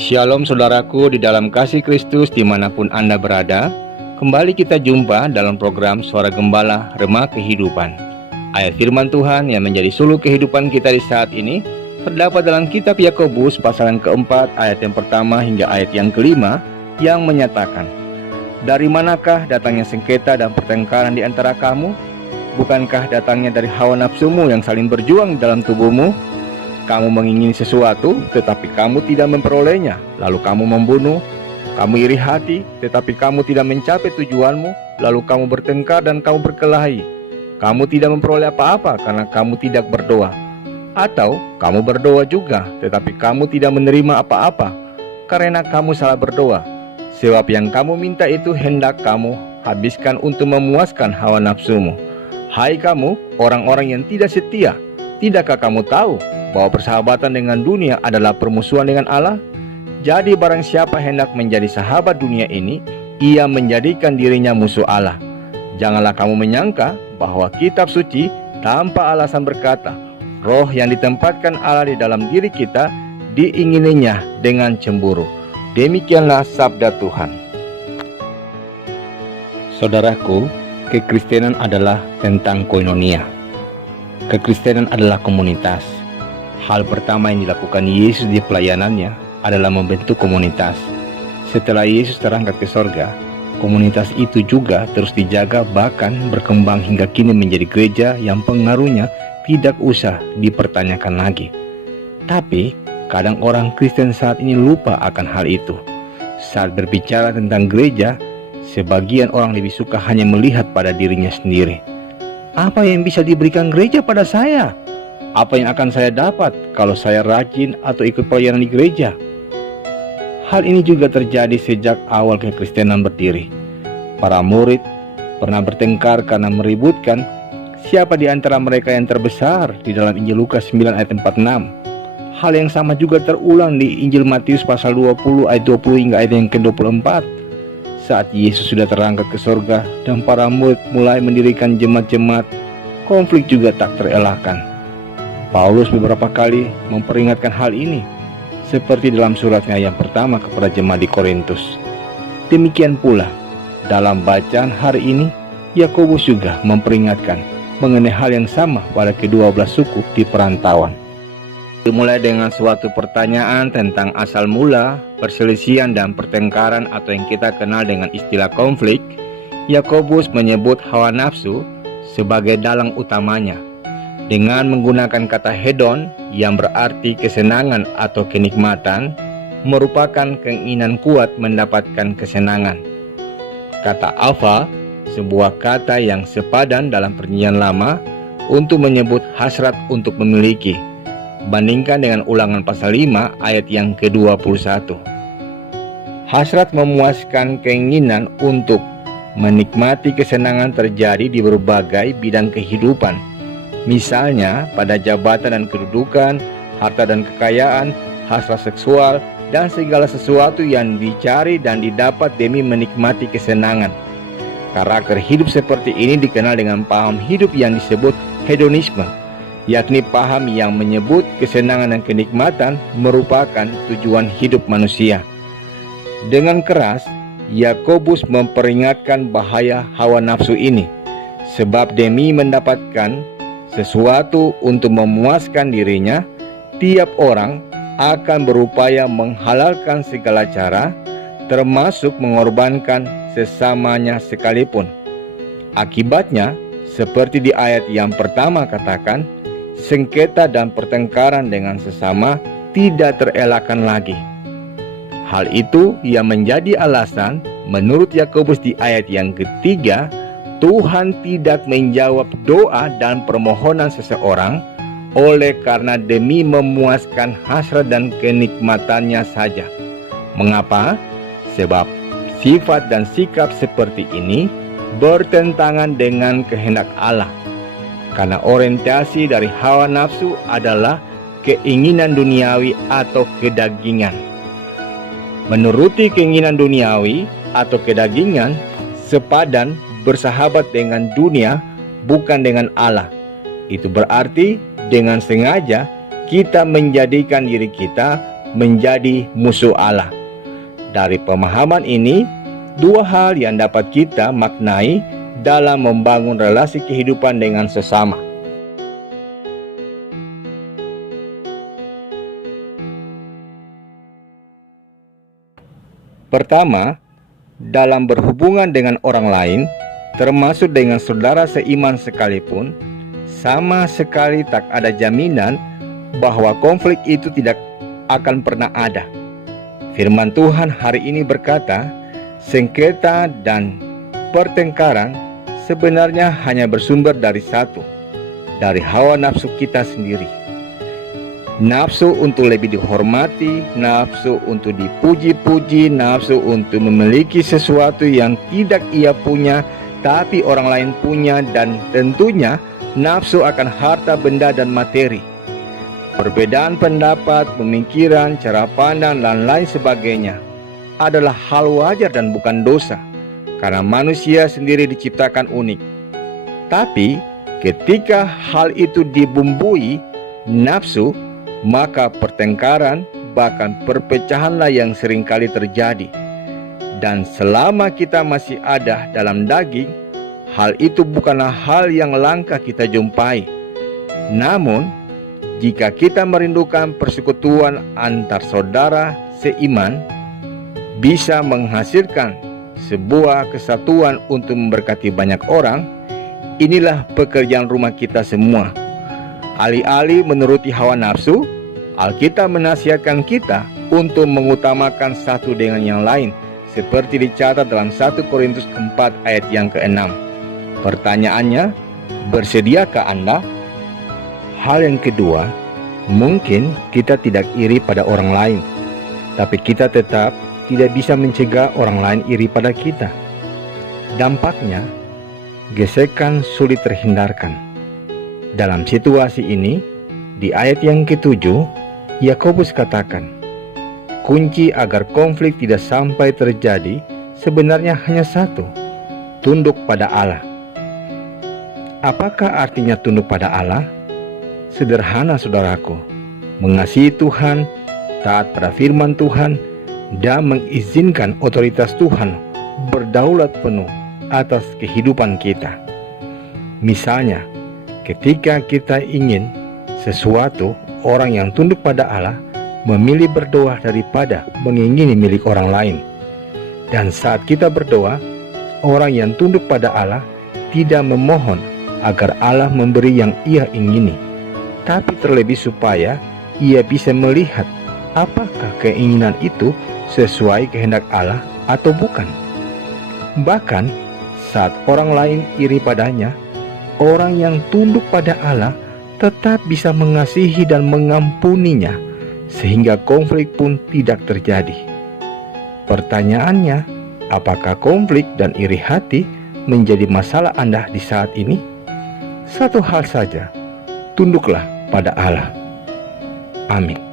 Shalom saudaraku di dalam kasih Kristus dimanapun Anda berada. Kembali kita jumpa dalam program Suara Gembala Rema Kehidupan. Ayat firman Tuhan yang menjadi suluh kehidupan kita di saat ini terdapat dalam kitab Yakobus pasal yang keempat ayat yang pertama hingga ayat yang kelima yang menyatakan, "Dari manakah datangnya sengketa dan pertengkaran di antara kamu? Bukankah datangnya dari hawa nafsumu yang saling berjuang dalam tubuhmu? Kamu mengingini sesuatu, tetapi kamu tidak memperolehnya, lalu kamu membunuh. Kamu iri hati, tetapi kamu tidak mencapai tujuanmu, lalu kamu bertengkar dan kamu berkelahi. Kamu tidak memperoleh apa-apa karena kamu tidak berdoa. Atau kamu berdoa juga, tetapi kamu tidak menerima apa-apa karena kamu salah berdoa. Sebab yang kamu minta itu hendak kamu habiskan untuk memuaskan hawa nafsumu. Hai kamu, orang-orang yang tidak setia, tidakkah kamu tahu bahwa persahabatan dengan dunia adalah permusuhan dengan Allah? Jadi barang siapa hendak menjadi sahabat dunia ini, ia menjadikan dirinya musuh Allah. Janganlah kamu menyangka bahwa kitab suci tanpa alasan berkata, roh yang ditempatkan Allah di dalam diri kita diingininya dengan cemburu. Demikianlah sabda Tuhan. Saudaraku, kekristenan adalah tentang koinonia. Kekristenan adalah komunitas. Hal pertama yang dilakukan Yesus di pelayanannya adalah membentuk komunitas. Setelah Yesus terangkat ke sorga, komunitas itu juga terus dijaga, bahkan berkembang hingga kini menjadi gereja yang pengaruhnya tidak usah dipertanyakan lagi. Tapi kadang orang Kristen saat ini lupa akan hal itu. Saat berbicara tentang gereja, sebagian orang lebih suka hanya melihat pada dirinya sendiri. Apa yang bisa diberikan gereja pada saya? Apa yang akan saya dapat kalau saya rajin atau ikut pelayanan di gereja? Hal ini juga terjadi sejak awal kekristenan berdiri. Para murid pernah bertengkar karena meributkan siapa di antara mereka yang terbesar di dalam Injil Lukas 9 ayat 46. Hal yang sama juga terulang di Injil Matius pasal 20 ayat 20 hingga ayat yang ke-24. Saat Yesus sudah terangkat ke sorga dan para murid mulai mendirikan jemaat-jemaat, konflik juga tak terelakkan. Paulus beberapa kali memperingatkan hal ini, seperti dalam suratnya yang pertama kepada jemaat di Korintus. Demikian pula, dalam bacaan hari ini, Yakobus juga memperingatkan mengenai hal yang sama pada kedua belas suku di perantauan. Dimulai dengan suatu pertanyaan tentang asal mula, perselisihan dan pertengkaran atau yang kita kenal dengan istilah konflik. Yakobus menyebut hawa nafsu sebagai dalang utamanya dengan menggunakan kata hedon yang berarti kesenangan atau kenikmatan, merupakan keinginan kuat mendapatkan kesenangan. Kata ava, sebuah kata yang sepadan dalam Perjanjian Lama untuk menyebut hasrat untuk memiliki. Bandingkan dengan Ulangan pasal 5 ayat yang ke-21. Hasrat memuaskan keinginan untuk menikmati kesenangan terjadi di berbagai bidang kehidupan. Misalnya pada jabatan dan kedudukan, harta dan kekayaan, hasrat seksual, dan segala sesuatu yang dicari dan didapat demi menikmati kesenangan. Karakter hidup seperti ini dikenal dengan paham hidup yang disebut hedonisme, yakni paham yang menyebut kesenangan dan kenikmatan merupakan tujuan hidup manusia. Dengan keras, Yakobus memperingatkan bahaya hawa nafsu ini, sebab demi mendapatkan sesuatu untuk memuaskan dirinya, tiap orang akan berupaya menghalalkan segala cara, termasuk mengorbankan sesamanya sekalipun. Akibatnya, seperti di ayat yang pertama katakan, sengketa dan pertengkaran dengan sesama tidak terelakkan lagi. Hal itu yang menjadi alasan menurut Yakobus di ayat yang ketiga, Tuhan tidak menjawab doa dan permohonan seseorang oleh karena demi memuaskan hasrat dan kenikmatannya saja. Mengapa? Sebab sifat dan sikap seperti ini bertentangan dengan kehendak Allah. Karena orientasi dari hawa nafsu adalah keinginan duniawi atau kedagingan. Menuruti keinginan duniawi atau kedagingan sepadan bersahabat dengan dunia, bukan dengan Allah. Itu berarti dengan sengaja kita menjadikan diri kita menjadi musuh Allah. Dari pemahaman ini, dua hal yang dapat kita maknai dalam membangun relasi kehidupan dengan sesama. Pertama, dalam berhubungan dengan orang lain, termasuk dengan saudara seiman sekalipun, sama sekali tak ada jaminan bahwa konflik itu tidak akan pernah ada. Firman Tuhan hari ini berkata, sengketa dan pertengkaran sebenarnya hanya bersumber dari satu, dari hawa nafsu kita sendiri. Nafsu untuk lebih dihormati, nafsu untuk dipuji-puji, nafsu untuk memiliki sesuatu yang tidak ia punya tapi orang lain punya, dan tentunya nafsu akan harta benda dan materi. Perbedaan pendapat, pemikiran, cara pandang, dan lain sebagainya adalah hal wajar dan bukan dosa, karena manusia sendiri diciptakan unik. Tapi ketika hal itu dibumbui nafsu, maka pertengkaran bahkan perpecahanlah yang seringkali terjadi. Dan selama kita masih ada dalam daging, hal itu bukanlah hal yang langka kita jumpai. Namun, jika kita merindukan persekutuan antar saudara seiman, bisa menghasilkan sebuah kesatuan untuk memberkati banyak orang, inilah pekerjaan rumah kita semua. Alih-alih menuruti hawa nafsu, Alkitab menasihatkan kita untuk mengutamakan satu dengan yang lain, seperti dicatat dalam 1 Korintus 4 ayat yang ke-6. Pertanyaannya, bersediakah Anda? Hal yang kedua, mungkin kita tidak iri pada orang lain, tapi kita tetap tidak bisa mencegah orang lain iri pada kita. Dampaknya, gesekan sulit terhindarkan. Dalam situasi ini, di ayat yang ke-7, Yakobus katakan, kunci agar konflik tidak sampai terjadi sebenarnya hanya satu, tunduk pada Allah. Apakah artinya tunduk pada Allah? Sederhana saudaraku, mengasihi Tuhan, taat pada firman Tuhan, dan mengizinkan otoritas Tuhan berdaulat penuh atas kehidupan kita. Misalnya, ketika kita ingin sesuatu, orang yang tunduk pada Allah memilih berdoa daripada mengingini milik orang lain. Dan saat kita berdoa, orang yang tunduk pada Allah tidak memohon agar Allah memberi yang ia ingini, tapi terlebih supaya ia bisa melihat apakah keinginan itu sesuai kehendak Allah atau bukan. Bahkan saat orang lain iri padanya, orang yang tunduk pada Allah tetap bisa mengasihi dan mengampuninya, sehingga konflik pun tidak terjadi. Pertanyaannya, apakah konflik dan iri hati menjadi masalah Anda di saat ini? Satu hal saja, tunduklah pada Allah. Amin.